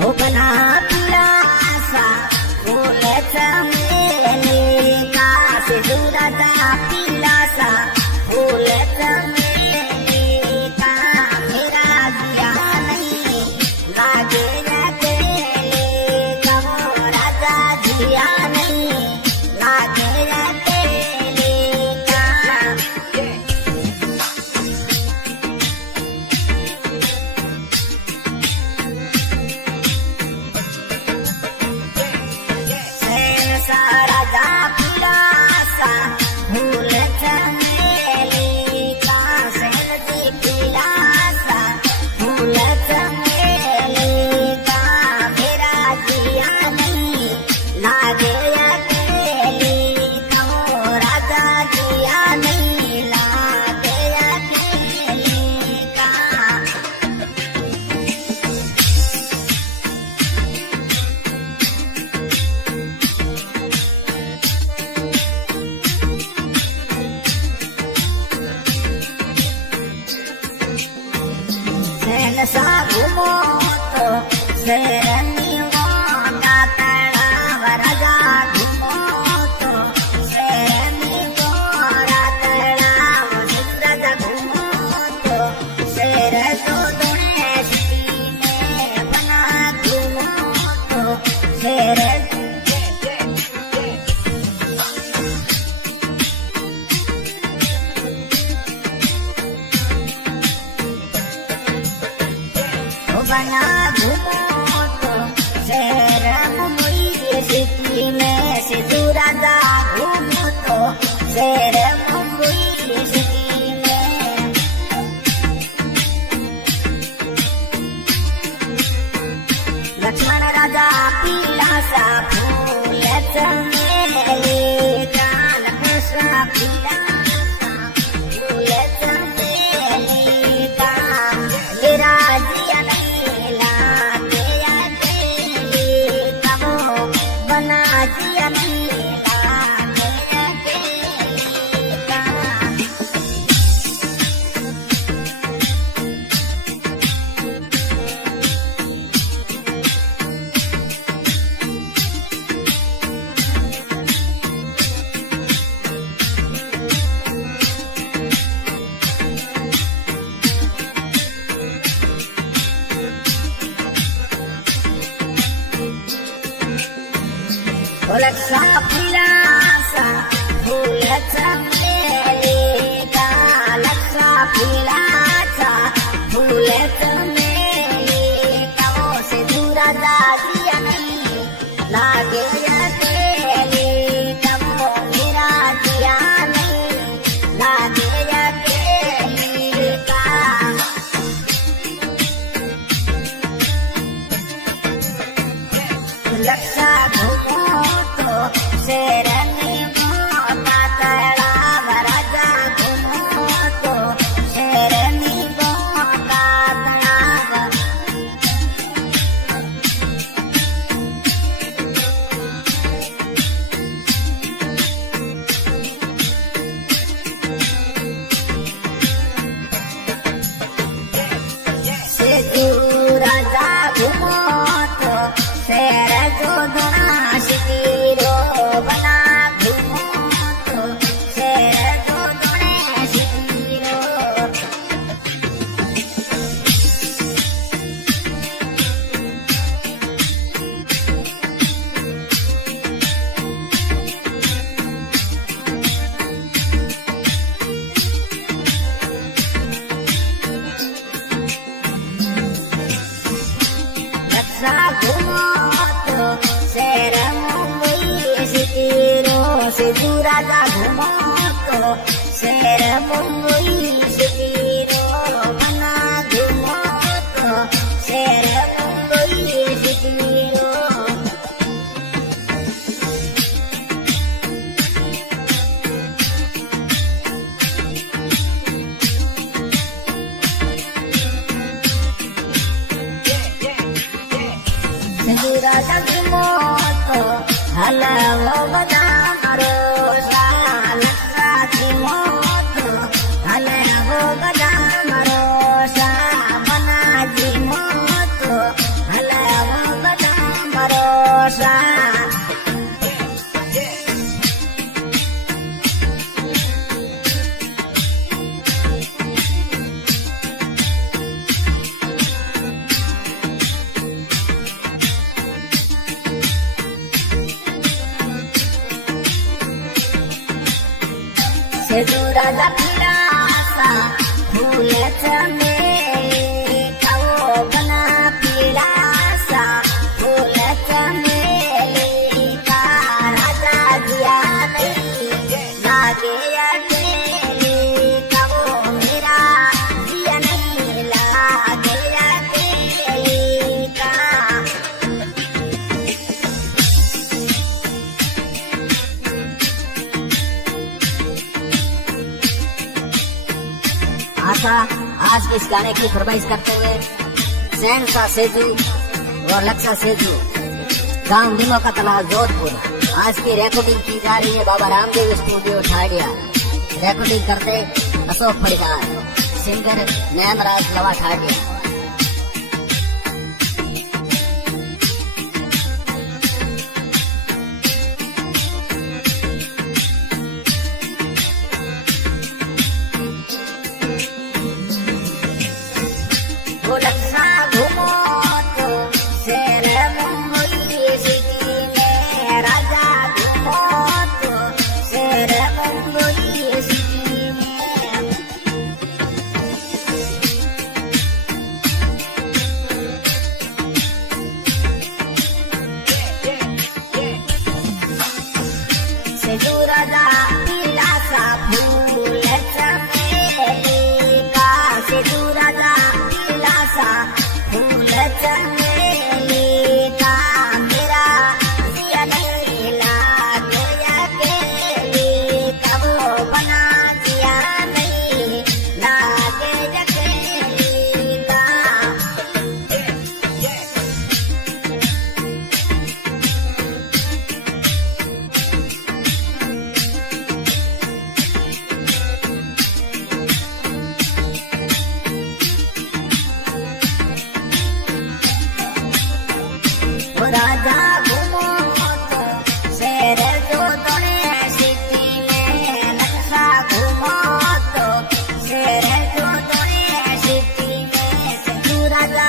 हो बना पिलासा फूल चमेली का सिंदूराचा पिलासा फूल चमेली का मेरा जिया नहीं लागे अकेले कहो राजा जिया नहीं लागे अकेले का राजा पिलासा फूल चमेली का सैलजी पिलासा फूल चमेली का मेरा जिया नहीं लागे अकेली कहो राजा जिया नहीं लागे अकेली का सा घूमो तो शेरनी मोटा तड़ाव राजा घूमो तो शेरनी मोरा तड़ाव राजा घूमो तो शेर तो दुनेशी में बना घूमो तो शेर बना घूमो तो शहर मुंबई सिटी में सिंदूराचा घूमो तो शहर मुंबई सिटी में लक्ष्मण राजा पिलासा फूल चमेली का लक्ष्मण पिलासा फूल चमेली का मेरा जिया बना जिया नहीं लागे अकेले का लक्ष्मा पिलासा फूल चमेली का लक्ष्मा पिलासा फूल चमेली का वो सिंदूराचा जिया नहीं लागे अकेले का वो मेरा जिया नहीं लागे अकेले का लक्ष्मा घूमो शेरनी मोटा तड़ाव राजा घूमो तो शेरनी मोटा तड़ाव सिंदूराचा घूमो तो शेर जो शिरो बना घूमो तो शेर जो शिरो लक्ष्मा घूमो तो शेर मुंबई सिटी रो सिंदूराचा घूमो तो शेर मुंबई सिटी रो बना घूमो तो शेर मुंबई सिटी रो सिंदूराचा घूमो तो हलवो बना मारो लक्ष्मा घूमो तो हलवो बना मारो बना घूमो तो हलवो सेजू राजा पीलासा फूल चमेली काओ बना पीलासा फूल चमेली का राजा जिया नहीं लागे अकेली काओ मेरा जिया नहीं लागे अकेली का आशा आज के इस गाने की फरमाइश करते हुए सहनसा सेजू और लक्षा सेजू गांव नीमो का तालाब जोधपुर आज की रिकॉर्डिंग की जा रही है बाबा रामदेव स्टूडियो ठाडिया। रिकॉर्डिंग करते अशोक फड़िकार, सिंगर नैमराज लवा ठाडिया। लक्षा घूमो तो शेर मुंबई सिटी में राजा घूमो तो शेर मुंबई सिटी में सेजू राजा पीलासा फूल चमेली का सेजू राजा फूल चमेली का मेरा जिया नहीं लागे अकेली कबो बना जिया नहीं लागे अकेली का राजा घूमो तो शेर जो दोने सिटी में लक्षा घूमो तो शेर जो दोने सिटी में सेजू राजा